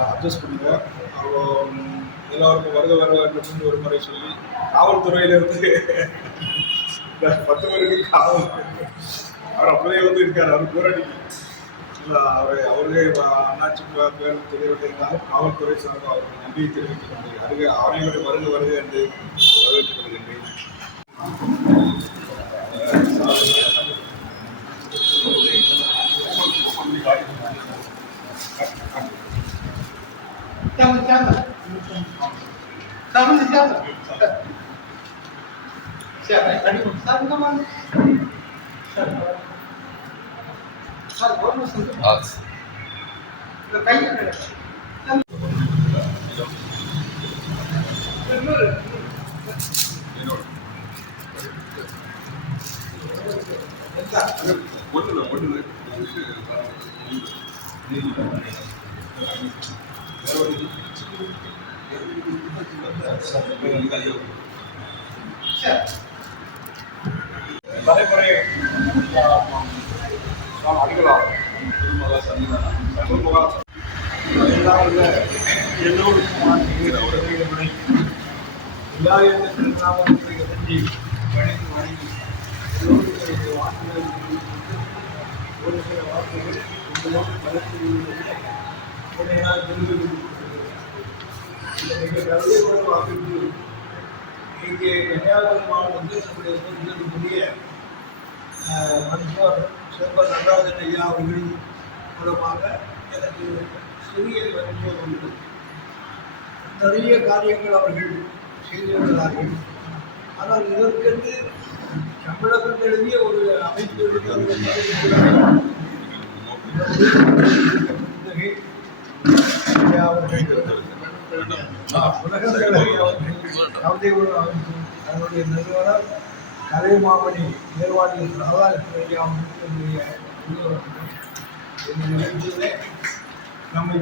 Adjust பண்ணுங்க. எல்லாருக்கும் வருக வருக என்று ஒரு முறை சொல்லி காவல்துறையிலிருந்து இந்த 10 பேருக்கு காவல் அவர் அப்படியே வந்து இருக்கார். அவர் போராடிக்கு இல்லை அவரே அண்ணாச்சி பேர் தெரியவில்லைனாலும் காவல்துறை சார்ந்த அவருக்கு நன்றியை தெரிவித்துக் கொண்டு அனைவரும் வருக வருக என்று வரவேற்றுக் கொள்கின்றேன். தலைமுறை அடிகளார் திருமகா சன்னிதானம் சண்முகா எல்லோருக்கும் திருநாமத்தை இறங்கி வணங்கி வணங்கி எல்லோருடைய வாக்குகள் ஒரு சில வாக்குகள் உங்களோடு கலந்து மிக கருதையோட வாக்குக்கு இங்கே கன்னியாகுமரி மாவட்டத்தில் நம்முடைய சொந்தக்கூடிய மருத்துவர் சிவபர் நடராஜன் ஐயா அவர்கள் மூலமாக எனக்கு சிறிய பரிச்சயம் உண்டு. நிறைய காரியங்கள் அவர்கள் செய்து வருகிறார்கள். ஆனால் இதற்கென்று தமிழகம் எழுதிய ஒரு அமைப்பு அவருடைய நிறுவனர் கலைமாமணி நிர்வாகிகள் ராதாகிருஷ்ணனுடைய நம்மை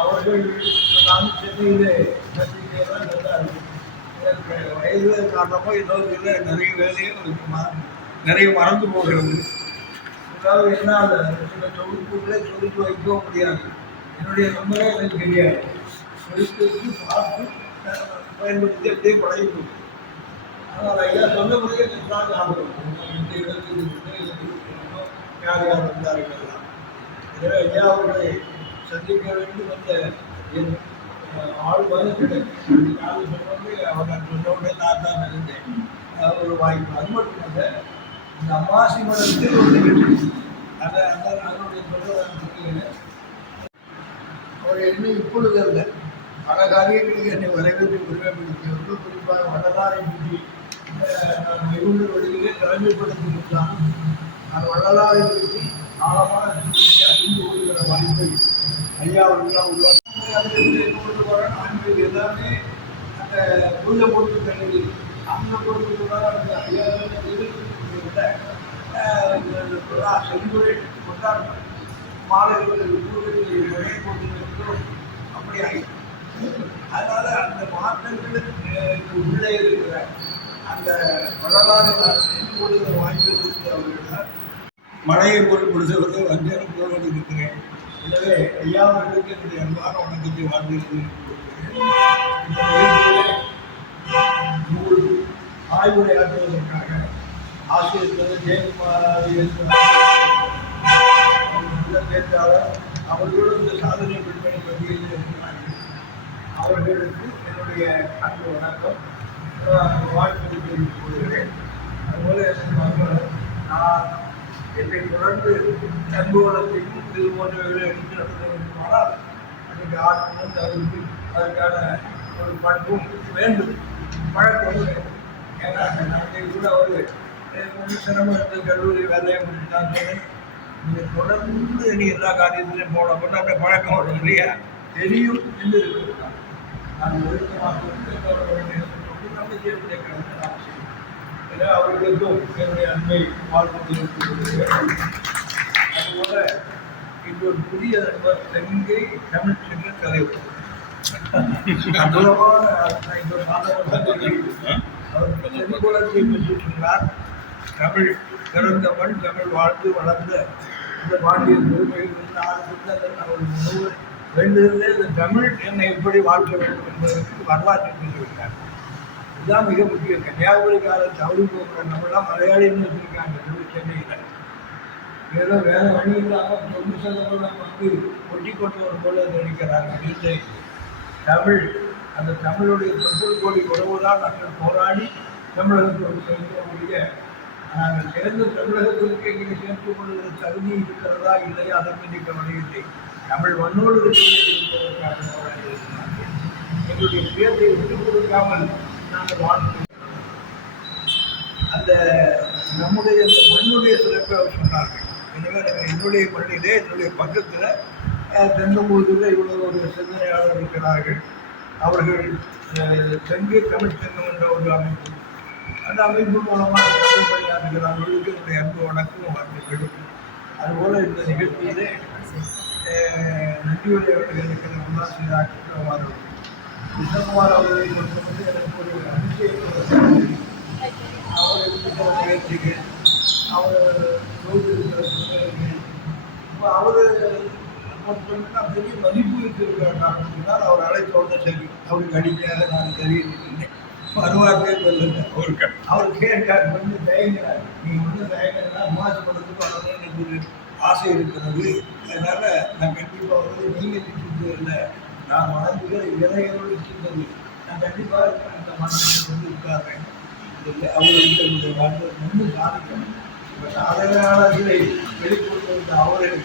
அவர்கள் நான் சென்னையிலே வயது காரணமாக இன்னொரு நிறைய வேலையும் நிறைய மறந்து போகிறது. அதாவது என்னால் சில தொகுப்புகளை தொகுத்து வைக்கவும் முடியாது. என்னுடைய நம்பரே எனக்கு தெரியாது. எடுத்து பார்த்து பயன்படுத்தி அப்படியே பழகிட்டு. ஆனால் ஐயா சொன்னபடியே நான் ஞாபகம் இந்த இடத்தில் யார் யார் வந்தார்கள். எனவே ஐயா அவர்களை சந்திக்க வேண்டும் என்ற என் ஆள் வந்து கிடைக்கும். யாரும் சொன்னோடனே அவர் சொன்னோடனே நான் தான் நினைந்தேன். ஒரு வாய்ப்பு. அது மட்டுமல்ல, இந்த அம்மாசி மடத்தில் ஒரு நிகழ்ச்சி அதனுடைய சொல்ல அவர் என்ன இப்பொழுது அல்ல, பல காரியங்களுக்கு என்னை வரவேற்று பெருமைப்படுத்தியவர்கள். குறிப்பாக வள்ளலாரை பற்றி நான் மிகுந்த வழியிலே தலைமைப்படுத்தியிருக்கலாம். நான் வள்ளலாரை பற்றி ஆழமான அறிந்து கொள்கிற வாய்ப்பை ஐயா அவர்களால் கொண்டு வர ஆண்கள் எல்லாமே அந்த பூஜை போட்டு தண்ணி அந்த பொருட்கள் அந்த ஐயா செங்கோலை கொண்டாட்டம் மாணவர்கள் மழை போட்டு அப்படி ஆகிடும். அதனால் அந்த மாற்றங்களுக்கு உள்ளே இருக்கிற அந்த வரலாறு நான் சென்று கொள்கிற வாய்ப்பு அவர்கள் மழையை பொருட்படுத்துவது வஞ்சனம் போவது இருக்கிறேன். எனவே ஐயா அவர்களுக்கு என்னுடைய அன்பான வணக்கத்தை வாழ்ந்து ஆய்வுரையாற்றுவதற்காக ஆசிரியர் ஜெயக்குமார் பேச்சாளர் அவர்களோடு இந்த சாதனை பெண்மணி பகுதியில் இருக்கிறார்கள். அவர்களுக்கு என்னுடைய அன்பு வணக்கம் வாழ்த்து தெரிவித்துக் கொள்கிறேன். அதுபோல நான் என்னை தொடர்ந்து அன்புவனத்தையும் இது போன்றவர்களை எடுத்து நடத்த வேண்டுமானால் அதுக்கு ஆற்றலும் தகுதி அதற்கான ஒரு பண்பும் வேண்டும், பழக்கமும் வேண்டும். ஏன்னா நாங்கள் கூட ஒரு கொஞ்சம் சிரமம் இருந்த கல்லூரி வேலையை முடிச்சு நான் சொன்னேன், நீங்கள் தொடர்ந்து நீ எல்லா காரியத்திலையும் போனப்போ அந்த பழக்கம் வரும் இல்லையா, தெரியும் என்று இருக்கிறார். நான் ஒழுக்கமாக நம்பிக்கையுடைய கடமை நான் செய்வேன். ஏன்னா அவர்களுக்கும் என்னுடைய அன்பை வாழ்த்து அதுபோல இன்னொரு புதிய நண்பர் தெங்கை தமிழ் சென்ற தலைவர் அற்புதமான இன்னொரு சாதனை அவர் செவிகுலத்தை பெற்றிருக்கிறார். தமிழ் பிறந்த மண், தமிழ் வாழ்ந்து வளர்ந்த இந்த பாண்டியன் பெருமைகள் 4 புத்தகங்கள் அவர் உணவு வேண்டியதிலே இந்த தமிழ் என்னை எப்படி வாழ்க்க வேண்டும் என்பதற்கு வரலாற்றை சொல்லிவிட்டார். இதுதான் மிக முக்கியம். கன்னியாகுமரி காலம் தவறி போகிற நம்மளாம் மலையாளின்னு வச்சுருக்காங்க சென்னையில். ஏதோ வேற வழி இல்லாமல் தொண்டு செலவெல்லாம் வந்து ஒட்டி கொண்டு வரும் போல நினைக்கிறார்கள். இல்லை, தமிழ் அந்த தமிழுடைய 90 கோடி உறவுதான் நாங்கள் போராடி தமிழகத்தோடு சேர்க்கக்கூடிய நாங்கள் சேர்ந்த தமிழகத்திற்கு எங்களை சேர்த்துக் கொள்கிற தகுதி இருக்கிறதா இல்லையா அதற்கு நிற்கவில்லை. தமிழ் மண்ணோடு என்பதற்காக போராடி இருக்கிறார்கள். எங்களுடைய சுயத்தை விட்டுக் கொடுக்காமல் நாங்கள் வாழ்ந்து அந்த நம்முடைய இந்த மண்ணுடைய சிறப்பை அவர் சொன்னார்கள். எனவே என்னுடைய மண்ணிலே என்னுடைய பக்கத்தில் தென்னம்பூரில் இவ்வளவு ஒரு சிந்தனையாளர் இருக்கிறார்கள். அவர்கள் செங்கு தமிழ் சங்கம் என்ற ஒரு அமைப்பு, அந்த அமைப்பு மூலமாக பணியாற்றுகிறார்களுக்கு என்னுடைய அன்பு வணக்கம் வாழ்த்துக்கள். அதுபோல் இந்த நிகழ்ச்சியிலே நன்றியுடைய அவர்களுக்கு முன்னாள் கிருஷ்ணகுமார் கிருஷ்ணகுமார் அவர்களை பொறுத்தவரை எனக்கு ஒரு அதிசயம். அவர் இருக்கிற முயற்சிகள், அவர் இருக்கிற புத்தகங்கள், இப்போ அவர் பொறுத்தவரைக்கும் பெரிய மதிப்பு இருக்கிற காரணத்தினால் அவர் அழைத்தோட சரி அவருக்கு அடிமையாக நான் தெரிவித்திருந்தேன். வருவார்க்கே சொல்லுங்க அவருக்கு. அவர் கேட்டார், கொஞ்சம் தயங்கினார். நீங்கள் வந்து தயங்கினா மாசுபடுறதுக்கு அவ்வளோ எனக்கு ஒரு ஆசை இருக்கிறது. அதனால் நான் கண்டிப்பாக வந்து நீங்கள் திட்டது இல்லை, நான் வளர்ந்துகிற இளைஞரோடு இருக்கின்றது, நான் கண்டிப்பாக அந்த மனதில் வந்து இருக்காங்க. அவர்களுக்கு என்னுடைய வாழ்க்கை முன்னு சாதிக்கணும். இப்போ சாதனையாளர்களை வெளிக்கொண்டு வந்த அவர்கள்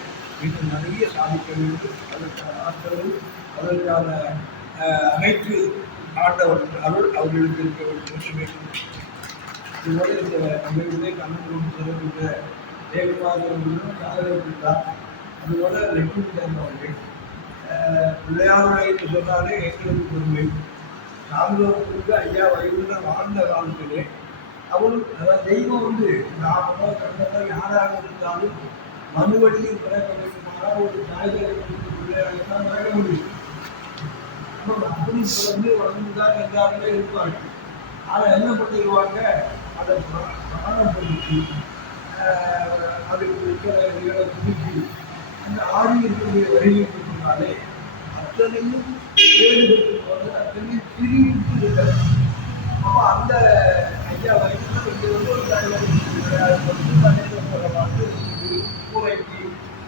இன்னும் நிறைய சாதிக்க வேண்டும். அதற்கான ஆற்றலும் அதற்கான அனைத்து ஆண்டவர்கள் அவர்களுக்கு இருக்க வேண்டும். இதுவரை இந்த நிகழ்வுகளை கலந்து கொண்டு சிறப்பித்த ஜெயக்குமார் அவர்களும் சாதனைத்தார். அதுபோல லட்சுமி சேர்ந்தவர்கள் பிள்ளையாருடைய என்று சொன்னாலே எங்களுக்கு பெருமை. சாமியோருக்கு ஐயா வயதுல வாழ்ந்த காலத்திலே அவரும் அதாவது தெய்வம் வந்து நாமோ கண்ணோ யாராக இருந்தாலும் மனு வழியில் பிறக்க வேண்டுமானா ஒரு தாய்களை பிள்ளையாரெல்லாம் பிறக்க முடியும். அப்படி பிறந்து வளர்ந்துதான் எல்லாருமே இருப்பார்கள். ஆனால் என்ன பண்ணிடுவாங்க, அதை பிராணப்படுத்தி அதுக்கு இருக்கிற துடிக்கி அந்த ஆடி இருக்கக்கூடிய வழியில் இருந்தாலே அத்தனையும் வேறுபட்டு அத்தனையும் பிரிவிட்டு இருக்கிறது. அப்போ அந்த ஐயா வயசுல இங்கே வந்து ஒரு தலைவராக கூரைக்கு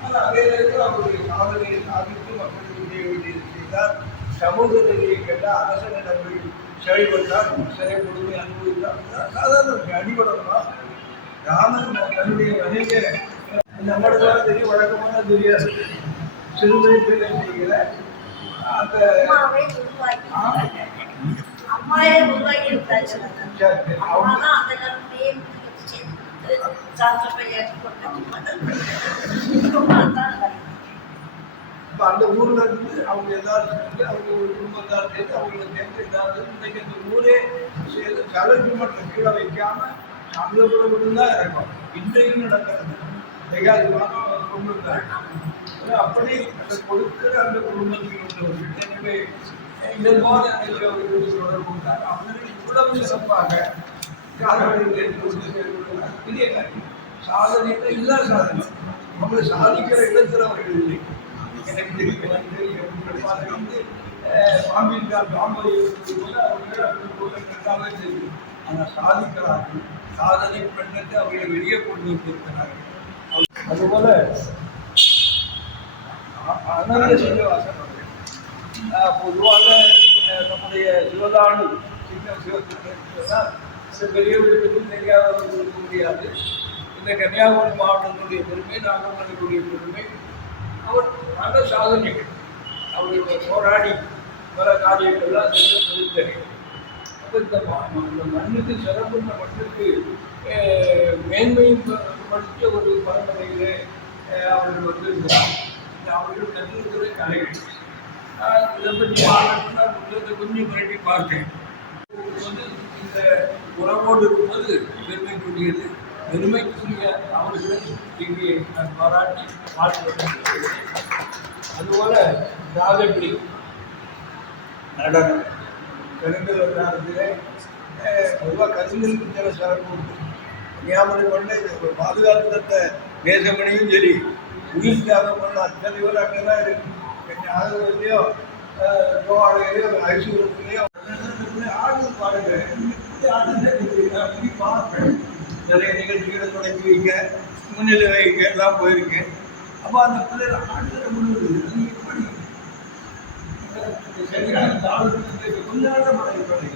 ஆனால் அதே நேரத்தில் அவருடைய சாதனையை சாதித்து மக்களுக்கு உதவி வேண்டியது செய்தார். சமூக நிலையை கேட்டால் அரசனிடங்கள் செயல்பட்டார், சிறை கொடுமை அனுபவித்தார். சாதாரண அடிபடலாம். ராமன் தன்னுடைய வகையை நம்மளுக்கு தெரியும், வழக்கமான தெரியாது. சிறுமை பிள்ளை செய்கிற அந்த அந்த ஊர்ல இருந்து அவங்க எல்லாரும் சேர்ந்து அவங்க ஒரு குடும்பத்தார் சேர்ந்து அவங்களை சேர்ந்து எல்லாரும் இன்னைக்கு அந்த ஊரே சேர்ந்து கலக்கு மட்டும் கீழே வைக்காம அந்த குடும்பம் தான் இருக்கும். இன்றையும் நடக்கிறது மிகவும் கொண்டு அப்படி கொடுக்கிற அந்த குடும்பத்தில் உள்ளவர்கள். எனவே இதற்கான அவர்கள் கொடுத்தாங்க. அவர்கள் இவ்வளவு சிறப்பாக பெரிய காரியம் சாதனையில் இல்லாத சாதனை. அவங்க சாதிக்கிற இடத்துல அவர்கள் இல்லை. எனக்கு வந்து பாம்பின்கால் பாம்பை கட்டாவே தெரியும். ஆனால் சாதிக்கிறார்கள். சாதனை பெண்ணத்தை அவர்களை வெளியே கொண்டு வந்திருக்கிறார்கள். அதுபோல அனந்த சீனிவாசன் அவர்கள் பொதுவாக நம்முடைய சிவதானு சிவத்திற்கு பெரியவர்களுக்கு தெரியாதவர்கள் இருக்க முடியாது. இந்த கன்னியாகுமரி மாவட்டத்தினுடைய பெருமை, நாகமலையுடைய பெருமை, அவர் நல்ல சாதனைகள். அவர்களுடைய போராடி பல காரியங்கள்லாம் தெரிந்தது. அப்போ இந்த மண்ணுக்கு சிறப்புன்ற மண்ணுக்கு மேன்மையும் படித்த ஒரு பரம்பரையிலே அவர்கள் வந்திருக்கிறார். அவர்கள் கண்டிருக்கிற கலைகள் இதை பற்றி பார்க்கணும்னா கொஞ்சம் புரட்டி பார்த்தேன். வந்து இந்த உறவோடு இருப்பது பெருமைக்குரியது. பெருமைக்குரிய அவர்களை இங்கே நான் பாராட்டி வாழ்த்து. அதுபோல ராஜபடி நடனம் கருங்கல் வட்டாரத்திலே பொதுவாக கருங்கலுக்கு சில சிறப்பு உண்டு. கன்னியாகுமரி பண்ண பாதுகாப்பு தந்த நேசமணியும் சரி, உயிர் தியாகம் பண்ண அத்தனை பேர் அங்கே தான் இருக்கு. நாகர்கோவிலையோ கோவாலையோ ஐசூரத்துலையோ ஆடு பாருங்க, பார்ப்பேன். நிறைய நிகழ்ச்சிகளை தொடங்கி வைக்க, முன்னிலை வைக்க எல்லாம் போயிருக்கேன். அப்போ அந்த பிள்ளைகள் ஆடுகிற முன்னுது எப்படி சரியான தாழ்வு கொஞ்ச நேரம் பழகி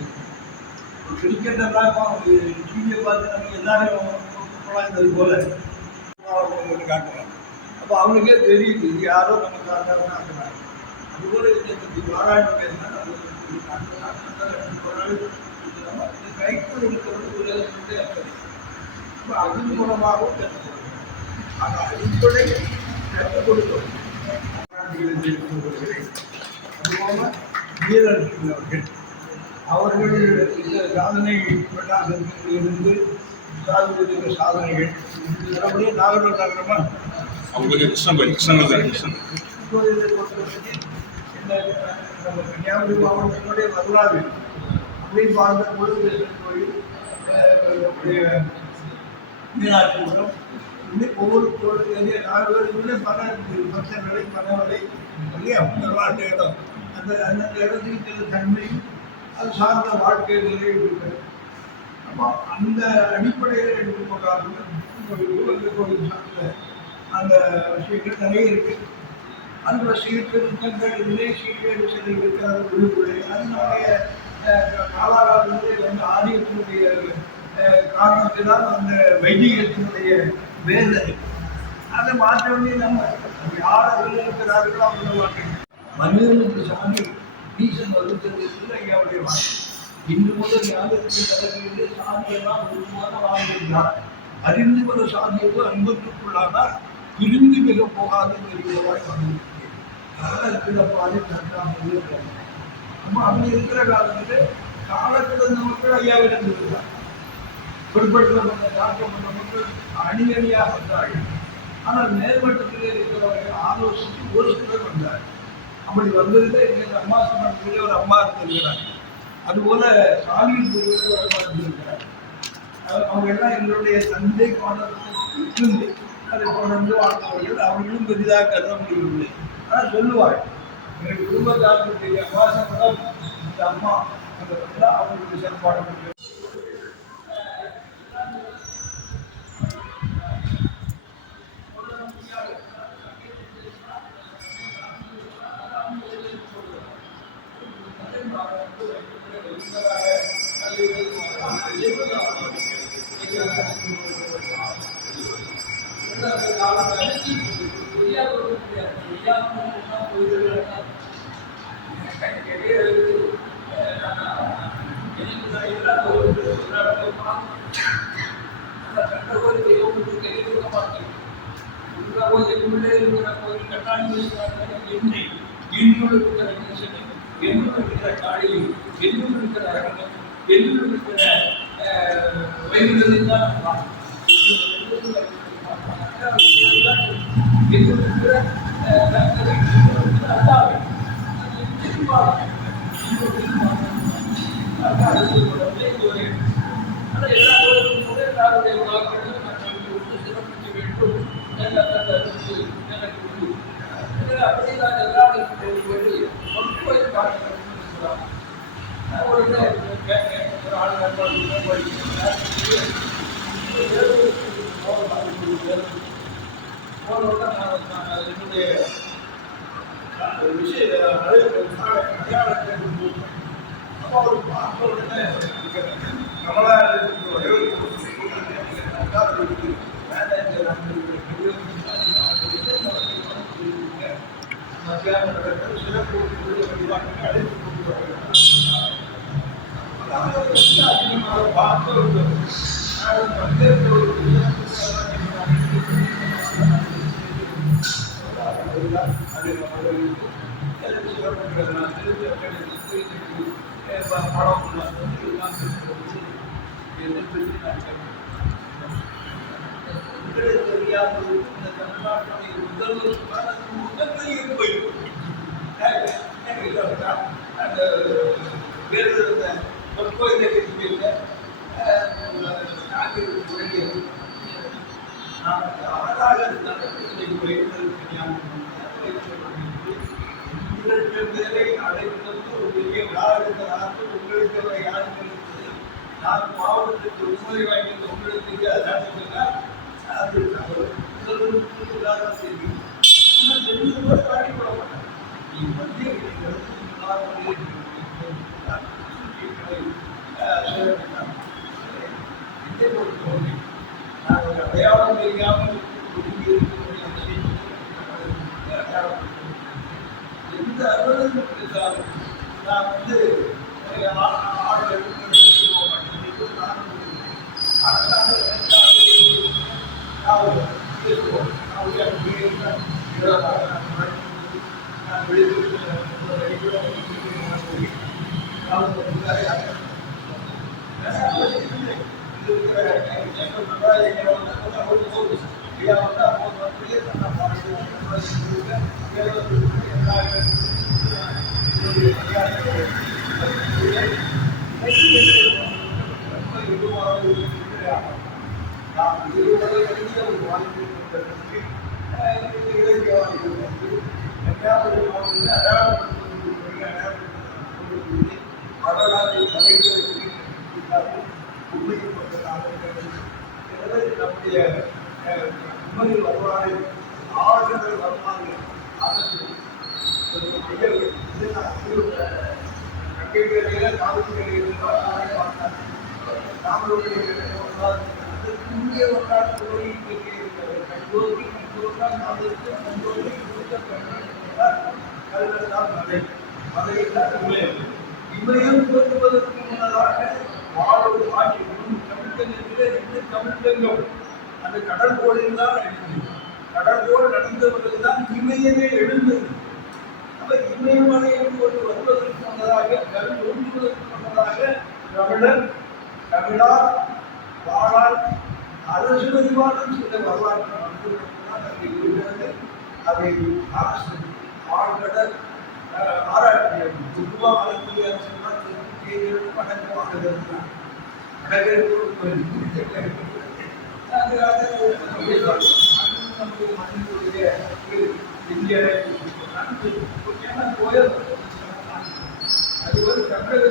கிரிக்கெட் எல்லாம் டிவியை பார்த்து நம்ம எல்லாரும் பழகினது போல காட்டுறாங்க. அப்போ அவனுக்கே தெரியுது இது யாரோ நம்ம காட்டுறாங்க. அதுபோல பாராட்டு பேசினா கைக்குள் இருக்கிறது உலகத்திலே அப்படி. அப்போ அதன் மூலமாகவும் கற்றுக்கொள்ளும். அந்த அடிப்படை கற்றுக் கொடுக்கும். அதுபோல வீரர் அவர்கள் இந்த சாதனை இருந்து சாதித்த சாதனைகள் மறுபடியும் நாகர்கோவில் நகரமா அவங்களுக்கு கிருஷ்ணன் நம்ம கன்னியாகுமரி மாவட்டத்தினுடைய வரலாறு அப்படின்னு பார்த்த பொழுது கோயில், மீனாட்சிபுரம், இன்னும் ஒவ்வொரு கோயிலுக்கு 4 பேருக்குள்ளே பசங்களை பணவரை வரலாற்று இடம். அந்தந்த இடத்துக்கு சில தன்மையும் அது சார்ந்த வாழ்க்கை நிலையில் இருக்கிறது. அப்போ அந்த அடிப்படையில் எடுத்துக்கொண்டாலும் அந்த கோயில் சார்ந்த அந்த விஷயங்கள் நிறைய இருக்குது. அந்த சீர்திருத்தங்கள் இல்லை, சீர்கேடு சிலை இருக்கிறது விழுப்புரை. அதனுடைய காலாகாலத்திலே வந்து ஆரியத்தினுடைய காரணத்தினால் அந்த வைதிகத்தினுடைய வேதனை அதை மாற்ற வேண்டிய நம்ம யார் இருக்கிறார்களோ அவங்க மாற்றணும். மனிதனுக்கு சாமி ஈசன் வருத்தத்தில் ஐயாவுடைய வாழ்க்கை இன்று முதல் யாருக்கு தலைமையிலே சாமியெல்லாம் உருவாக வாழ்ந்திருக்கிறார். அறிந்து வர சாமியோடு அன்பத்துக்குள்ளானால் பிரிந்து மிக போகாது இருக்கிறவாய் வந்திருக்கிறேன். பாதி தட்டாமல் நம்ம அப்படி இருக்கிற காலத்தில் காலத்தில் மக்கள் ஐயாவை இருந்திருக்கிறார். பிற்படுத்தப்பட்ட தாக்கப்பட்ட மக்கள் அணி அணியாக வந்தார்கள். ஆனால் மேல்மட்டத்திலே இருக்கிறவர்கள் ஆலோசித்து ஒரு சிலர் வந்தார். அப்படி வந்ததுல எங்கள் அம்மா சமூகத்திலே ஒரு அம்மா இருந்திருக்கிறாங்க. அதுபோல சாமியின் ஒரு அம்மா இருந்திருக்கிறார். அவங்க எல்லாம் எங்களுடைய தந்தை கோணத்திலிருந்து அதை கொண்டு வாழ்ந்தவர்கள். அவர்களும் பெரிதாக கருத முடியவில்லை. ஆனால் சொல்லுவார், எங்கள் குடும்பத்தாருடைய அம்மாசம் இந்த அம்மா அந்த அவர்களுக்கு செயல்பாடு. நான் அழகாக நடத்தி வைத்தல் உங்களுக்கு பேரை அழைப்பது ஒரு பெரிய விழாவிற்கு உங்களுக்கு யாருக்கு நான் மாவட்டத்துக்கு உண்மை வாங்கியது உங்களுக்கு அதாச்சுன்னா அது தெரியும் காட்டிக்கொள்ள மாட்டேன் நீ மத்திய நான் ஒரு அடையாளம் தெரியாமல் எந்த அலுவலகம் இருந்தாலும் நான் வந்து ஆர்டர் போக மாட்டேன் நாம் இருவரை எழுதிய ஒரு வாழ்க்கை வரலாற்றை நம்முடைய உண்மை வரலாறு ஆளுநர் வரலாறு இந்திய வரலாற்று இமயம் தோன்றுவதற்கு முன்னதாக வாழோடு ஆட்சியும் தமிழ்ச்சங்கம் அந்த கடற்கோளில் தான் எழுந்தது. கடற்கோள் நடந்தவர்கள் தான் இமயமே எழுந்தது. அப்ப இமயமலை கொண்டு வருவதற்கு முன்னதாக கல் தோன்றுவதற்கு முன்னதாக தமிழர் தமிழார் வாழார் அரசு பரிமாற்றம் சில வரலாற்று இருக்கிறது. அதை அரசு ஆழ்கடல் ஆராய்ச்சி பொதுவாக வளர்க்கூடிய அரசு வடக்கமாக இருந்தார். அது ஒரு தமிழக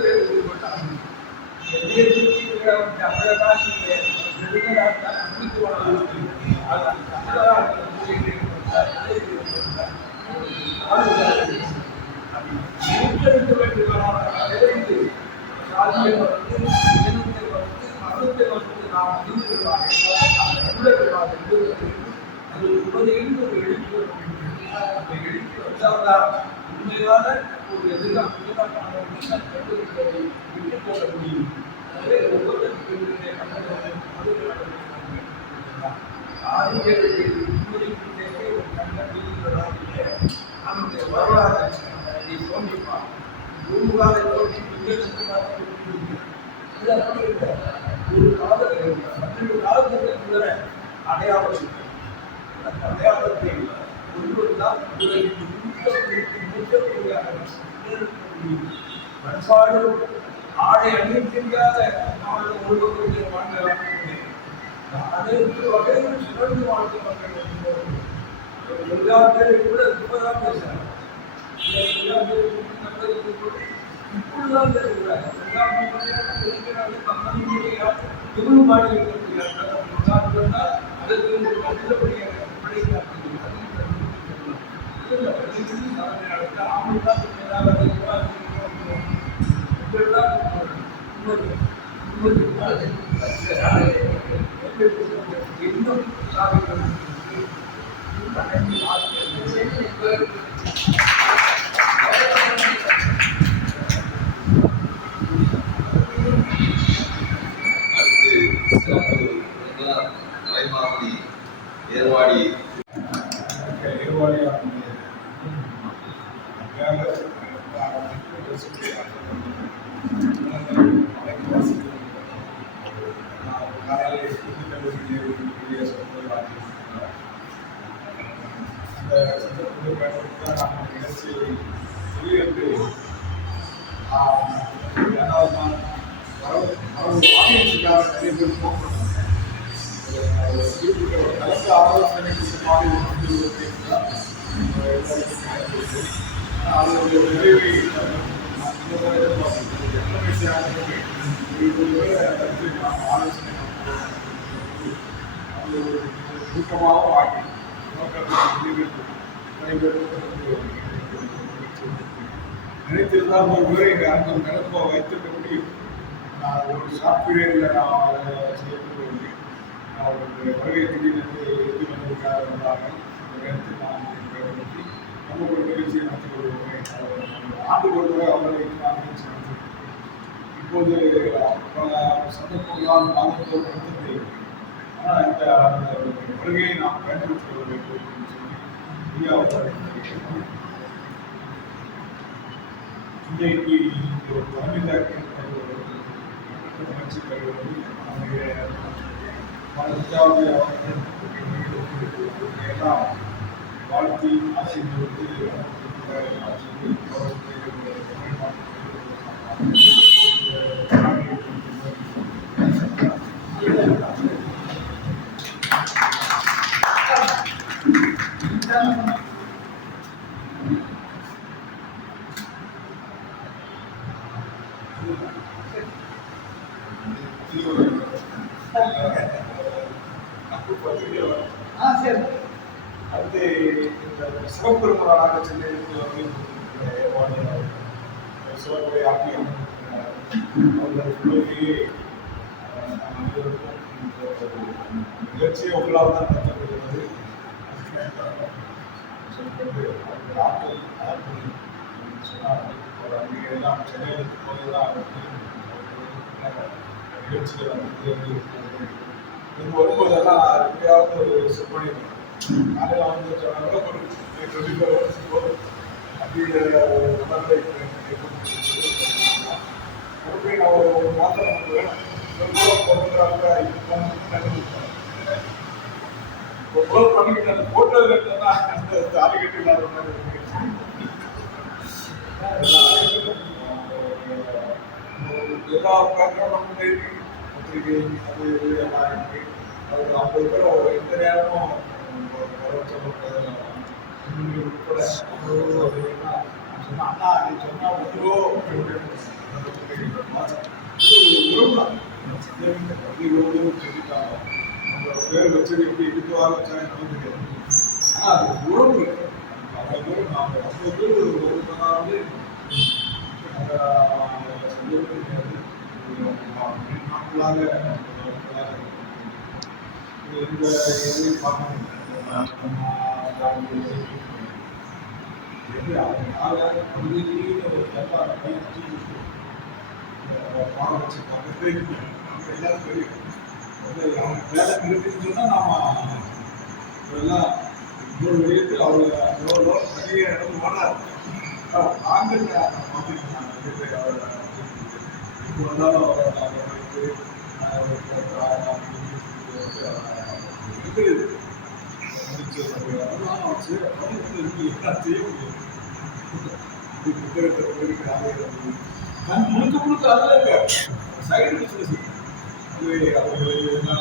உண்மையான ஒரு எதிர்காலம் விட்டு போட முடியும். வரலாறு தோன்றிப்பான் பூமுகாலை தோன்றி ஒரு காலத்தில் அடையாளம் அடையாளத்தை ஒருவர்தான் பண்பாடு ஆடை அணிய தெரியாத ஒருவருடைய வாழ்ந்தார். அனைத்து வகையிலும் சிறந்து வாழ்ந்து மக்கள் எல்லா பேரும் கூட இப்பதான் பேசுறாங்க. இப்பொழுதுதான் பேசுகிறாங்க. இவரும் பாடி அதற்கு நல்லபடியாக இன்னும் சாதிக்கிறது. ஏர்வாடி ஆடியன்ஸுக்காக நிறைய பேர் போகணும். ஆலோசனை மாதிரி அதனுடைய நிறைவை ஆலோசனை அது ஒரு ஊக்கமாகவும் ஆகி நினைத்திருந்தால் ஒரு முறை அந்த நினைப்பை வைத்திருக்க முடியும். நான் ஒரு சாஃப்ட்வேரில் நான் அதை செய்யப்படுவதில்லை. அவருடைய வருகை திடீரென்று எது வந்திருக்காரு என்றார்கள். இந்த நேரத்தில் நான் பற்றி நம்ம ஒரு நிகழ்ச்சியை நடத்தி கொள்வோமே. ஆண்டுக்கு ஒரு முறை அவர்களை நான் நிகழ்ச்சி நடத்தி இப்போது பல சந்தர்ப்பங்களால் மாதத்தோடு நடத்த முடியவில்லை. ஆனால் இந்த வருகையை நாம் பயன்படுத்திக் கொள்ள வேண்டும் என்று சொல்லி இந்தியாவில் இன்றைக்கு ஒரு தலைமை முயற்சி பெறுவது நம்முடைய எல்லாம் வாழ்த்தி ஆசைப்படுவது அடுத்து இந்த சிறப்பு பெருமாளாக சென்னைக்கு வந்து சிறப்புரை ஆக்கி அவர்களுக்கு நிகழ்ச்சியை உங்களால் தான் நடத்தப்படுகிறது. சொன்னால் எல்லாம் சென்னையில் போதெல்லாம் நிகழ்ச்சிகள் இங்கே வரும்போதெல்லாம் எப்படியாவது ஒரு செப்பனிடும் காலையில் வந்து சொன்னாங்க ஒரு 24 hours போதும் அப்படி உடம்பை மறுபடியும் நான் ஒரு மாதம் நமக்கு வேணும் போடுறாங்க இப்போ பண்ணிக்கிட்டு அந்த போட்டோவில் இருந்தோம்னா அந்த தாலி கட்டி இல்லாத மாதிரி எல்லா பேக்ரவுண்டும் இருக்கு. பத்திரிகை அது எல்லாம் இருக்கு. அது 50 பேர் எந்த நேரமும் உட்பட சொன்னா அண்ணா நீ சொன்னா உறவோ சொல்லிட்டாங்க. நம்மளோட பேர் வச்சது எப்படி இதுவாக வச்சாங்க தெரியாது. ஆனால் அது உறவு அவ்வளோ பேர் நாங்கள் 50 பேர் ஒரு சொன்னாலே நாட்களாக இந்த இதையும் பார்க்கணும். பாடம் வச்சுருக்காங்க எல்லாரும் தெரியும். அவங்க வேலை இருக்குன்னு சொன்னால் நாம் எல்லாம் இன்னொரு வெளியிட்டு அவங்க எவ்வளோ நிறைய இடம் வராது. நாங்கள் பார்த்துக்கலாம் இப்போ வந்தாலும் முழுக்க முழுக்க அதில் இருக்க சைடு பிஸ்னஸ் அது என்ன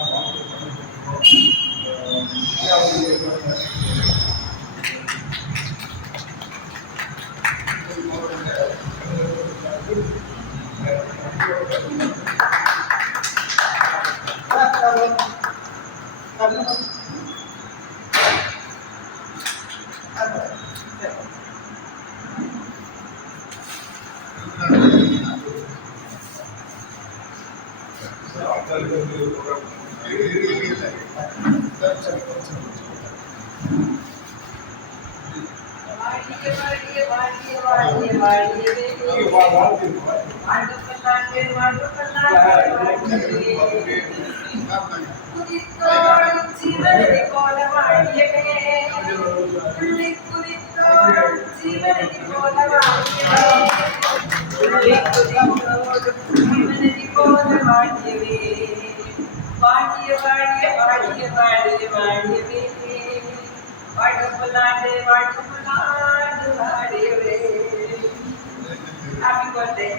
Happy birthday.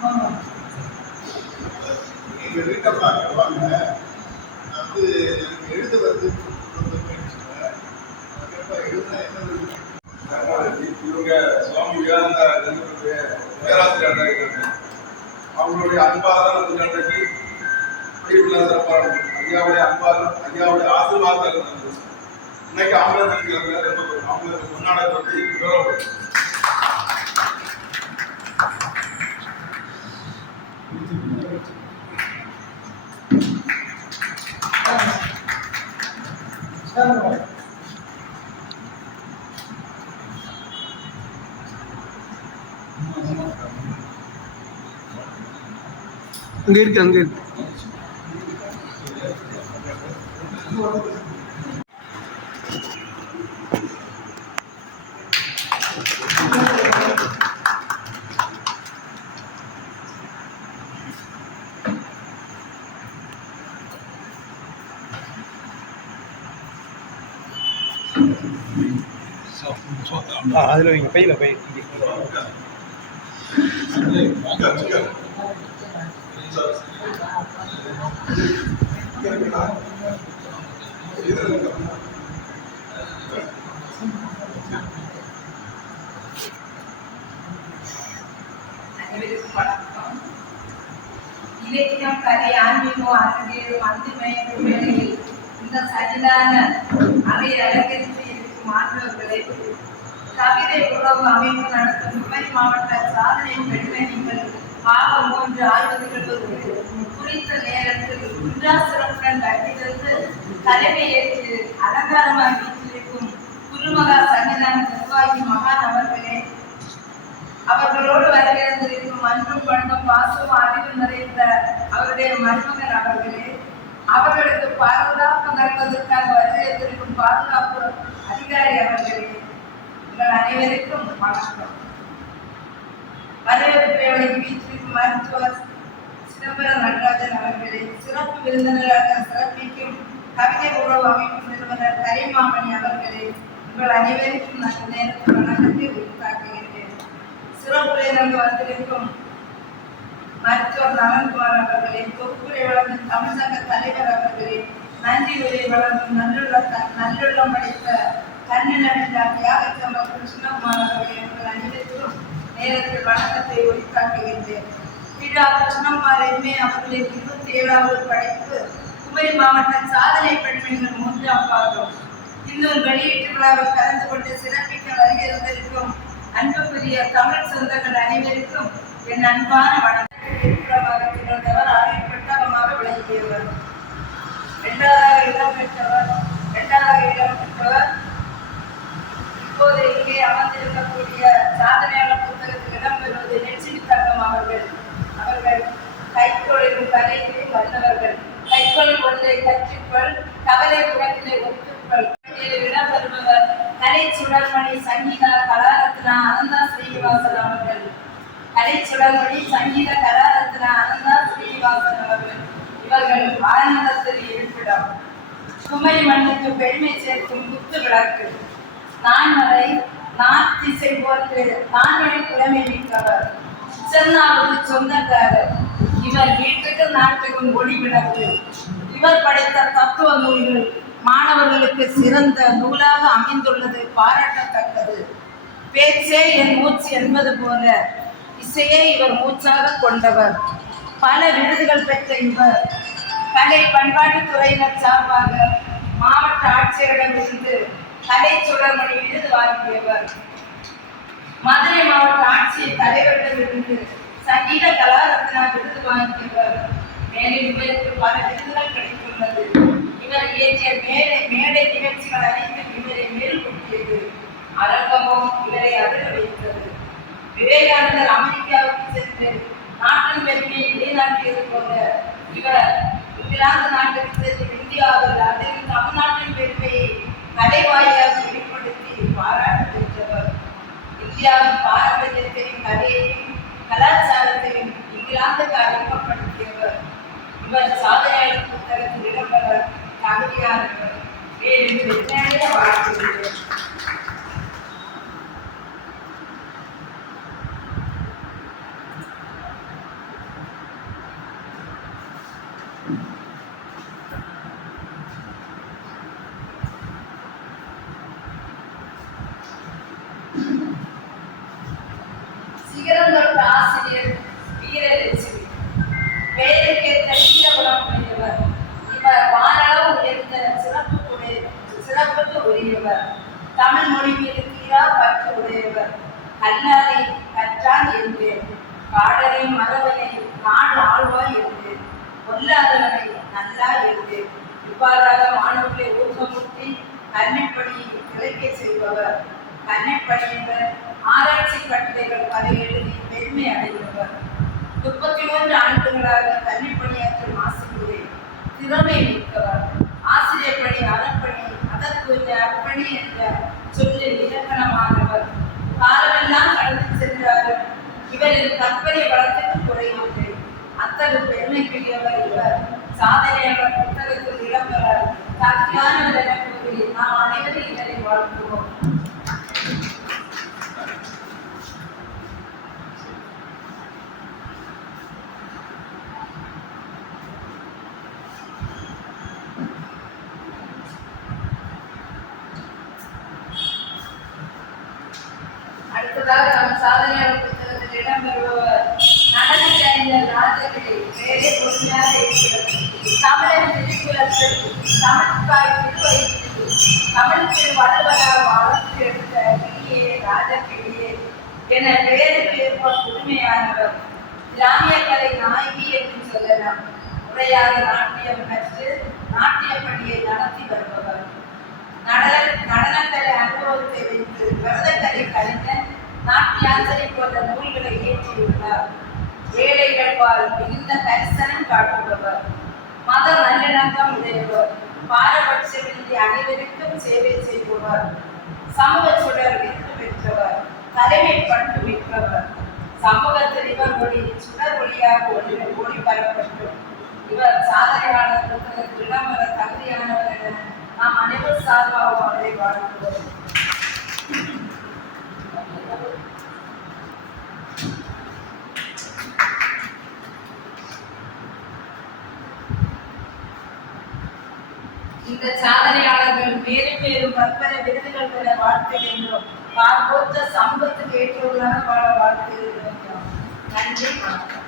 Mama. ரீட்டப்பா கேட்பாங்க. நான் வந்து எனக்கு எழுத வந்து இவங்க சுவாமி விவேகானந்தா பேராசிரியராக இருக்காங்க. அவங்களுடைய அன்பாதான் திருநன்றைக்கு இப்படியுள்ள சிறப்பாக இருக்கும். ஐயாவுடைய அன்பாதான், ஐயாவுடைய ஆசீர்வாதம் இருந்தது. இன்னைக்கு அவங்கள நினைக்கிறாங்க, ரொம்ப அவங்களுக்கு முன்னாடி பற்றி கௌரவப்படுது. அங்கே இருக்கு, அங்கே இருக்கு. அதில் வைங்க, பையில் பை. இலக்கியம், கலை, ஆன்மீகம், அறிவியல், மந்திமயம் வேளையில் இந்த சரிதான அதை அலங்கரித்து இருக்கும் மாணவர்களை கவிதை உறவு அமைப்பு நடத்தும் குமரி மாவட்ட சாதனை பெண்மணிகள் பாகம் 3 ஆய்வு நிகழ்வுக்கு குறித்த நேரத்தில் உல்லாசிரமுடன் வருகிறது தலைமையேற்று அலங்காரமாக வீட்டிலிருக்கும் குருமகா சன்னிதான நிர்வாகி மகான் அவர்களே, அவர்களோடு வரவேற்பிருக்கும் அன்பும் பண்பும் பாசமும் அறிவு நிறைந்த அவருடைய மருமகன் அவர்களே, அவர்களுக்கு பாதுகாப்பு നൽകുவதற்காக வரவேற்பிருக்கும் பாதுகாப்பு அதிகாரி அவர்களே, உங்கள் அனைவருக்கும் வணக்கம். வரவேற்புகளை வீட்டிற்கும் மருத்துவர் சிதம்பரம் நடராஜன் அவர்களே, சிறப்பு விருந்தினராக சிறப்பிக்கும் கவிதை உறவு அமைப்பு நிறுவனர் கரிமாமணி அவர்களே, உங்கள் அனைவருக்கும் நல்ல நேரத்தில் வணக்கத்தை உரித்தாக்குகின்றேன். சிறப்புரையிலிருந்து வந்திருக்கும் மருத்துவர் நலன்குமார் அவர்களே, தொகுப்புரை வழங்கும் தமிழ்சங்க தலைவர் அவர்களே, நன்றி உரை வழங்கும் நல்லுள்ளம் படைத்த கண்ணினவிழா தியாகச்சம்பா கிருஷ்ணகுமார் அவர்களே, உங்கள் அனைவருக்கும் நேரத்தில் வணக்கத்தை உரித்தாக்குகின்றேன். விழா கிருஷ்ணகுமார் எம்ஏ அவர்களின் 27வது படைப்பு குமரி மாவட்ட சாதனை பெண்மணிகள் 3ஆம் பாகம். இன்னும் வெளியீட்டு விழாவில் கலந்து கொண்டு சிறப்பிக்க வருகிறதற்கும் அன்புக்குரிய தமிழ் சொந்தங்கள் அனைவருக்கும் என் அன்பான வணக்கமாக திகழ்ந்தவர், அறிவு பெட்டகமாக விளங்கியவர், 2வது இடம் பெற்றவர், 2வது இடம் பெற்றவர். இப்போது இங்கே அமர்ந்திருக்கக்கூடிய சாதனையாளர் புத்தகத்தில் இடம்பெறுவது நெச்சினி தங்கம் அவர்கள். அவர்கள் கைத்தொழில் கலைகளில் வல்லவர்கள். கைத்தொழில் ஒன்றை கற்றுக்கொள், கவலை உலகிலே ஒத்துக்கள். இடம்பெறுபவர் கலை சுடர்மணி சங்கீதா கலாரத்னா அனந்தா ஸ்ரீனிவாசன் அவர்கள். கலை சுடர்மணி சங்கீத கலாரத்னா அனந்தா ஸ்ரீனிவாசன் அவர்கள். இவர்கள் ஆனந்தத்தில் இருப்பிடம். குமரி மண்ணுக்கு பெருமை சேர்க்கும் குத்து விளக்கு. நான்மறை நாத்திசை போன்று நான்மறை புலமை மிக்கவர். சென்னாவுக்கு சொந்தக்காரர். இவர் வீட்டுக்கும் நாட்டுக்கும் ஒளி விளக்கு. இவர் படைத்த தத்துவ நூல்கள் மாணவர்களுக்கு சிறந்த நூலாக அமைந்துள்ளது பாராட்டத்தக்கது. பேச்சே என் மூச்சு என்பது போல இசையே இவர் மூச்சாக கொண்டவர். பல விருதுகள் பெற்ற இவர் கலை பண்பாட்டுத்துறையினர் சார்பாக மாவட்ட ஆட்சியரிடமிருந்து கலை சுடர்மணி விருது வாங்கியவர். மதுரை மாவட்ட ஆட்சியர் தலைவரிடமிருந்து சங்கீத கலாரத்னா விருது வாங்கியவர். மேலும் இவருக்கு பல விருதுகள் கிடைத்துள்ளது. இவர் இயற்றிய மேடை நிகழ்ச்சிகள் அனைத்தும் இவரை மேல்கொண்டியது. அரங்கமும் இவரை அதிர வைத்தது. விவேகானந்தர் அமெரிக்காவுக்கு சென்று நாட்டின் பெருமையை நிலைநாட்டியது போல இவர் இங்கிலாந்து நாட்டுக்கு சென்று இந்தியாவில் அதில் தமிழ்நாட்டின் பெருமையை கலைவாயிலாக வெளிப்படுத்தி பாராட்டு பெற்றவர். இந்தியாவின் பாரம்பரியத்தையும் கலையையும் கலாச்சாரத்தையும் இங்கிலாந்துக்கு அறிமுகப்படுத்தியவர். இவர் சாதனையாளர் புத்தகத்தில் இடம்பெற தகுதியானவர். மேலும் வெற்றியடைய வாழ்த்துகிறேன். சிகரம் தொட்ட ஆசிரியர் வீரலட்சுமி. பெயருக்கேற்ற வீரகுணம் உடையவர். இவர் வானளவு உயர்ந்த சிறப்புக்கு உரியவர். தமிழ் மொழி மீது தீரா பற்று உடையவர். கல்லாரை கற்றான் என்று காடரை மரவனை நாடு ஆழ்வாய் என்று கொல்லாதவனை நல்லா என்று இவ்வாறாக மாணவர்களை ஊக்கமூட்டி கன்னிப்பணியை திளைக்க செய்பவர். கன்னிப்பணியினர் ஆராய்ச்சி கட்டுரைகள் பல எழுதி பெருமை அடைந்தவர். 33 ஆண்டுகளாக கன்னிப்பணியாற்றும் ஆசிரியரை திறமை மிக்கவர். ஆசிரியர் பணி அறப்பணி அதற்குரிய அப்பணி என்ற சொல்லில் இலக்கணமானவர். காலமெல்லாம் கடந்து சென்றாலும் இவரின் கற்பனை வளர்த்துக்கு குறையில்லை. அத்தகைய பெருமைக்குரியவர் இவர். சாதனையாளர் புத்தகத்தில் இடம்பெற தகுதியானவர் என கூறி நாம் அனைவரும் இதனை வாழ்த்துவோம். அடுத்ததாக நம் சாதனையாளர் புத்தகத்தில் இடம்பெறுபவர் நடன கலைஞர் ராஜகிரி. வேலை பொறுமையாக இருக்கிறது. தமிழர் திருக்குறள் தமிழ்காய் திருவயிற்று தமிழுக்கு வள்ளுவராக வளர்த்து எடுத்த கிளியே ராஜகிரியே என பெயருக்கு ஏற்ப புதுமையானவர். கிராமிய கலை நாயகி என்று சொல்லலாம். முறையாக நாட்டியம் கற்று நாட்டிய பணியை நடத்தி வருபவர். நடனக்கலை அனுபவத்தை வைத்து விரதக்கலை கலைஞர் நாட்டியாஞ்சலி போன்ற நூல்களை இயற்றியுள்ளார். ஏழைகள் பால் மிகுந்த கரிசனம் காட்டுபவர். மத நல்லிணக்கம் உடையவர். பாரபட்சமின்றி அனைவருக்கும் சேவை செய்பவர். சமூக சுடர் விருது பெற்றவர். தலைமை பண்பு மிக்கவர். சமூகத்தில் இவர் ஒளி சுடர் ஒளியாக ஒளி பரப்பட்டும். இவர் சாதனையாளர் புத்தகத்தில் இடம்பெற தகுதியானவர் என நாம் அனைவரும் சார்பாக அவரை வாழ்த்துவோம். இந்த சாதனையாளர்கள் மேலும் மேலும் பற்பல விருதுகள் பெற வாழ்த்துகின்றோம். பார்ப்போற்ற சமூகத்துக்கு ஏற்றவர்களாக வாழ வாழ்த்துகின்றோம். நன்றி, வணக்கம்.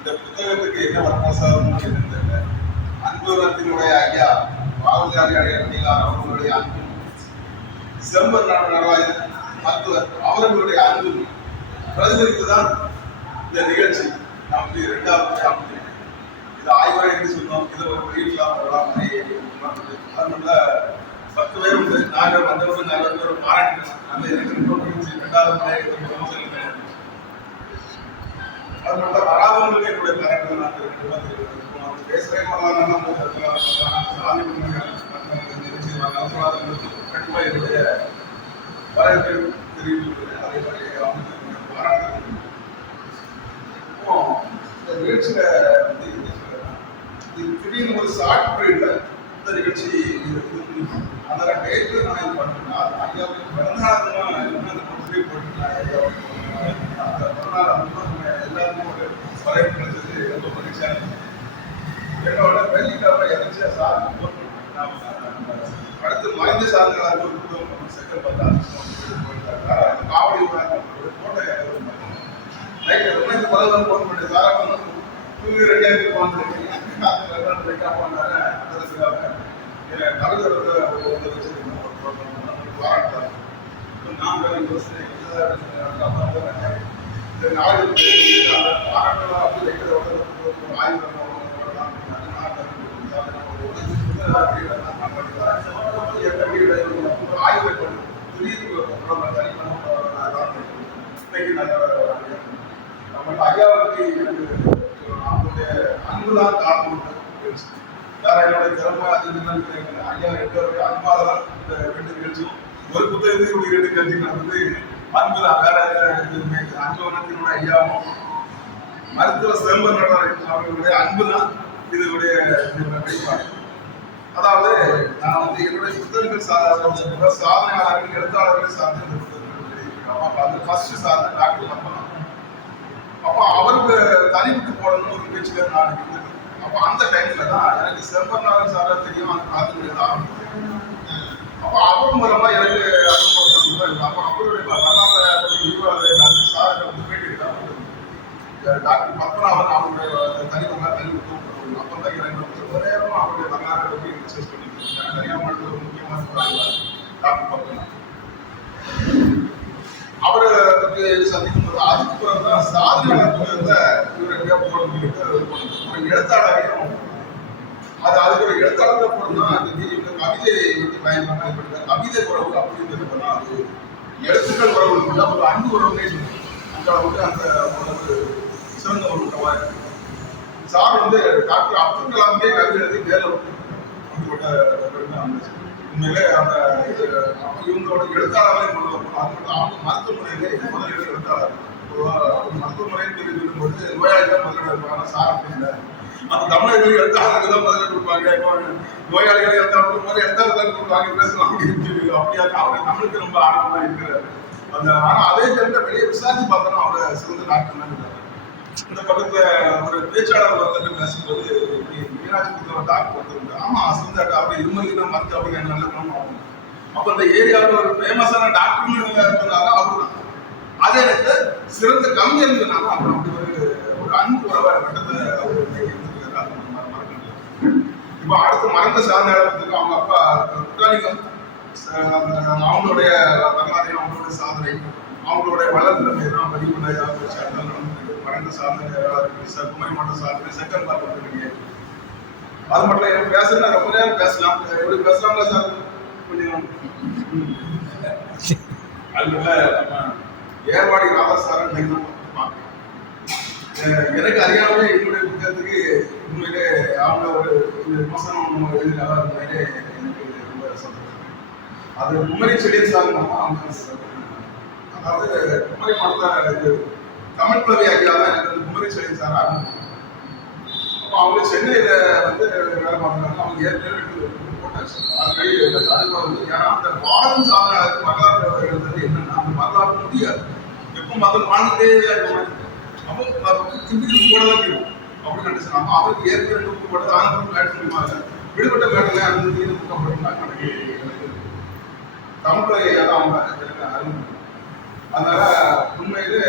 இந்த புத்தகத்துக்கு என்ன வரப்பிரசாதம் இருந்தது? அன்புரத்தினுடைய ஐயா பாரதியார் அடிகளார் அவர்களுடைய அன்பு செம்பர் நடராஜன் மருத்துவர் அவர்களுடைய அன்பு பிரதிபலிப்பு தான் இந்த நிகழ்ச்சி. நாம் வந்து 2வது அமைப்பு இது ஆய்வரை என்று சொன்னோம். இதை ஒரு வீட்டில் அதனால 10 பேர் உண்டு. நாங்கள் வந்தவர்கள் 40 பேர் பாராட்டு அந்த 2வது முறை அதனால வராதவங்களுக்கு என்னுடைய பாராட்டுகள் நான் பேசுகிறேன். கண்டிப்பாக என்னுடைய வரவேற்பை தெரிவித்துள்ளேன். அதே மாதிரி அவங்களுக்கு பாராட்டுகள். இந்த நிகழ்ச்சியில திடீர்னு ஒரு ஷார்ட் பீரியட்ல இந்த நிகழ்ச்சி அதனால நேற்று நான் இது பண்ணேன். ஐயாவுக்கு பிறந்தநாள் அந்த கொண்டு போட்டு அந்த பிறந்தநாள் எல்லாருக்கும் ஒரு வரவேற்பு கிடைச்சது. ரொம்ப மகிழ்ச்சியாக என்னோட வெள்ளிக்கிழமை எதிர்ச்சியா சார் அடுத்து மறைந்த சாதனைகளாக ஒரு புத்தகம் செகண்ட் பார்த்தா காவடி போட்டோ நைட்டு ரொம்ப பலவரம் போன் பண்ணி சாராக ரெடியாக போனாரு பாராட்டாரு. நான் யோசனை நாளைக்கு பாராட்டலாம் ஆய்வு ஐயாவுக்கு அவங்களுடைய அன்புதான் காரணம். வேற என்னுடைய திறமை அது ஐயா எங்களுடைய அன்பாக தான் இந்த 2 நிகழ்ச்சியும் ஒரு புத்தகத்தையும் 2 நிகழ்ச்சி நான் வந்து அன்புதான். வேற எதுவுமே அன்புவனத்தினுடைய ஐயாவும் மருத்துவர் செம்பர் நடராஜன் அவர்களுடைய அன்புதான் இதனுடைய வெளிப்பாடு. அதாவது நான் வந்து என்னுடைய புத்தகங்கள் சாதனையாளர்கள் எழுத்தாளர்கள் சார்ந்த இந்த புத்தகங்கள் அது ஃபர்ஸ்ட் சாதனை டாக்டர் அப்பா. அப்போ அவருக்கு தனிவிட்டு போடணும்னு ஒரு பேச்சுல நான் இருந்தேன். அப்போ அந்த டைம்ல தான் எனக்கு செம்பர் நாராயணன் சாரா தெரியும். அந்த காலத்துல தான் அப்போ அவர் மூலமா எனக்கு அறிமுகப்படுத்தணும். அப்போ அவருடைய வரலாறு சார் வந்து பேட்டி டாக்டர் பத்மநாபன் அவருடைய தனிவர்களாக தனிவிட்டு அப்போ தான் எனக்கு ஒரே அவருடைய வரலாறு பற்றி டிஸ்கஸ் பண்ணிட்டு தனியாக ஒரு முக்கியமான டாக்டர் பத்மநாபன் அவரை பற்றி சந்திக்கும் போது அதுக்கு பிறகு தான் சாதனையாளர் ஒரு எழுத்தாளரையும் அதுக்கு ஒரு எழுத்தாளரை போடுறதுனா இந்த கவிதை வந்து பயன்படுத்த கவிதை உறவு அப்படிங்கிறது அது எழுத்துக்கள் உறவு இல்லை, ஒரு அன்பு உறவுனே சொல்லுவோம். அந்த அளவுக்கு அந்த உறவு சிறந்த ஒரு உறவா இருக்கு. சார் வந்து டாக்டர் அப்துல் கலாமே கவிதை எழுதி நேரில் வந்து உண்மையிலே அந்த இது இவங்களோட எழுத்தாளர்களையும் கொண்டு வரணும். அவங்க மருத்துவமனையிலே முதல் எழுத்தாளர் ஒரு மருத்துவமனைன்னு சொல்லி சொல்லும்போது நோயாளிகள் முதலிடம் இருப்பாங்க. சார் அப்படின்னா அந்த தமிழர்கள் எழுத்தாளருக்கு தான் முதலிடம் கொடுப்பாங்க. இப்போ நோயாளிகள் எழுத்தாளர் போது எழுத்தாளர் தான் கொடுப்பாங்க பேசலாம் அப்படின்னு சொல்லி அப்படியா அவங்க தமிழுக்கு ரொம்ப ஆர்வமாக இருக்கிறார். அந்த ஆனால் அதே டைம்ல வெளியே விசாரிச்சு பார்த்தோன்னா அவரை சிறந்த டாக்டர் தான் இருக்காரு. இந்த பக்கத்துல ஒரு பேச்சாளர் வந்து பேசும்போது மீனாட்சி புத்தகம் டாக்டர் வந்து ஆமா சிறந்த அவர் இருமலினா மருந்து அவங்க நல்ல குணம் ஆகும். அப்ப இந்த ஏரியாவில் ஒரு ஃபேமஸான டாக்டர்னு சொன்னாலும் அவரு தான். அதே நேரத்தில் சிறந்த கவிஞர் சொன்னாலும் அவர் அப்படி ஒரு அன்பு உறவை கட்டத்தை அவர் இப்போ அடுத்து மறந்த சாதனையாளர்களுக்கு அவங்க அப்பா குட்டாலிங்கம் அவங்களுடைய வரலாறையும் அவங்களுடைய சாதனை அவங்களுடைய வளர்ந்த தான் பதிவு மறந்த சாதனை குமரி மட்ட சாதனை செகண்ட் பார்ட் வந்துருக்கீங்க. அது மட்டும் எனக்கு பேசுறேன் ரொம்ப நேரம் பேசலாம். எப்படி பேசலாம்ல சார் கொஞ்சம் அதுல நம்ம ஏர்வாடி ராதாசாரன் எனக்கு அறியாமலே என்னுடைய புத்தகத்துக்கு உண்மையிலே அவங்க ஒரு விமர்சனம் எழுதினால உண்மையிலே எனக்கு ரொம்ப சந்தோஷம். அது குமரி செடியன் சார் அவங்க அதாவது குமரி மாவட்ட இது தமிழ் கவி ஐயா தான் எனக்கு வந்து குமரி செடியன் சார் ஆகும். அப்போ அவங்க சென்னையில வந்து வேலை பார்க்குறாங்க. அவங்க ஏற்கனவே போட்டாச்சு. அது வந்து ஏன்னா அந்த வாழும் சாதனையாளருக்கு வரலாறு எழுதுறது என்னன்னா அந்த வரலாறு முடியாது. எப்போ மக்கள் வாழ்ந்துட்டே இருக்க அப்போ போடதான் இருக்கும் அப்படின்னு நினைச்சு நம்ம அவருக்கு ஏற்கனவே போட்டு ஆங்கிலம் பேட் முடியுமாங்க விடுபட்ட பேட்டில் அந்த தமிழ் அவங்க எனக்கு அறிமுகம். அதனால உண்மையிலே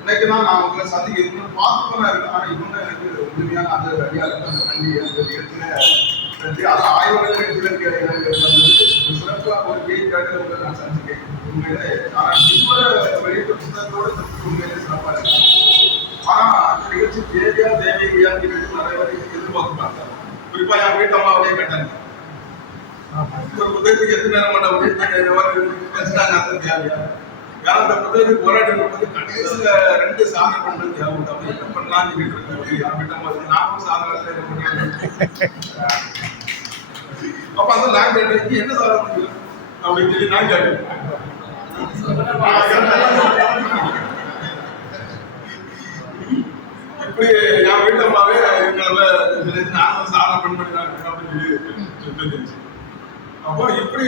இன்னைக்கு தான் நான் அவங்களை சந்திக்க பார்த்துக்கணும் இருக்கேன். ஆனால் இவங்க எனக்கு உண்மையான அந்த அடியாளர் அந்த வண்டி அந்த இடத்துல அது ஆய்வுகள் சிறப்பாக ஒரு வழிகாட்டுதல் உங்களுக்கு நான் செஞ்சுருக்கேன் உண்மையிலே. ஆனால் இதுவரை வெளியிட்ட புத்தகத்தோடு இந்த புத்தகம் உண்மையிலே சிறப்பாக இருக்கு. ஆனால் அந்த நிகழ்ச்சி தேவையா தேவையான்னு கேட்டு நிறைய பேர் எதிர்பார்த்துப்பாங்க. குறிப்பா என் வீட்டம்மாவுடைய கட்டணம் ஒரு புத்தகத்துக்கு எத்தனை நேரம் பண்ண பேசினாங்க அந்த தேவையா. ஏன்னா அந்த புத்தகத்துக்கு போராட்டம் இருக்கும்போது கடைசியில் 2 சாதனை பண்ணுறது தேவை. அப்போ என்ன பண்ணலாம்னு கேட்டு என் வீட்டம்மா நானும் சாதனை பண்ணுறேன். அப்ப அந்த நான் கேட்டேன் என்ன சாதனை பண்ணுங்க அப்படின்னு சொல்லி நான் கேட்டேன். இப்படி என் வீட்டம்மாவே நானும் சாதனை பண்ணுறேன் அப்படின்னு சொல்லி. அப்போ இப்படி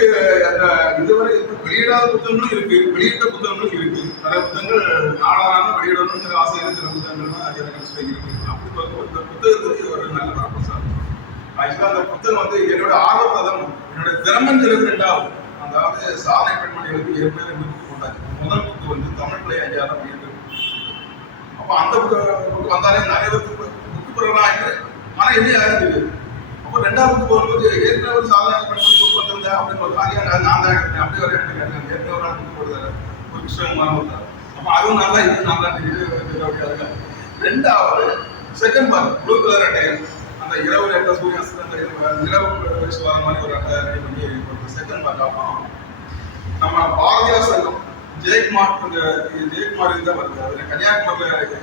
அந்த இதுவரை வெளியிடாத புத்தகங்களும் இருக்கு, வெளியிட்ட புத்தகங்களும் இருக்கு. நிறைய புத்தகங்கள் நாளான வெளியிடணுங்கிற ஆசை இருக்கிற புத்தகங்கள்லாம் எனக்கு இருக்கு. அப்படி பார்க்கும்போது இந்த புத்தகத்துக்கு ஒரு நல்ல ப்ராப்பர்ஸ். ஆக்சுவலாக அந்த புத்தகம் வந்து என்னோட ஆர்வத்தை தான் என்னோட திறமைங்கிறது 2வது. அதாவது சாதனை பெண்மணிகளுக்கு ஏற்கனவே 2 புக்கு போட்டாங்க. முதல் புக்கு வந்து தமிழ் பிள்ளை ஐயா தான் வெளியிட்டு. அப்போ அந்த புக்கு வந்தாலே நிறைய பேருக்கு புக்கு பிறகுலாம் ஆயிட்டு. ஆனால் என்ன யாரும் தெரியாது. அப்போ 2வது புக்கு போகும்போது ஏற்கனவே ஒரு சாதனை பெண்மணி புக்கு வந்திருந்தேன் அப்படின்னு ஒரு ஐயா நான் தான் எடுத்தேன். அப்படி ஒரு இடத்துல கேட்டேன். ஏற்கனவே ஒரு புக்கு போடுறாரு ஒரு கிருஷ்ணகுமார் வந்தார். அப்போ அதுவும் நல்லா இது நல்லா தெரியுது. 2வது second part blue colour attire. அந்த இரவு நேரத்தை சூரியன் அஸ்தந்த இரவு வயசு வர மாதிரி ஒரு அட்டை ரெடி பண்ணி ஒரு செகண்ட் பார்ட். அப்புறம் நம்ம பாரதியார் சங்கம் ஜெயக்குமார் இருந்தால் வருது. அதில் கன்னியாகுமரியில்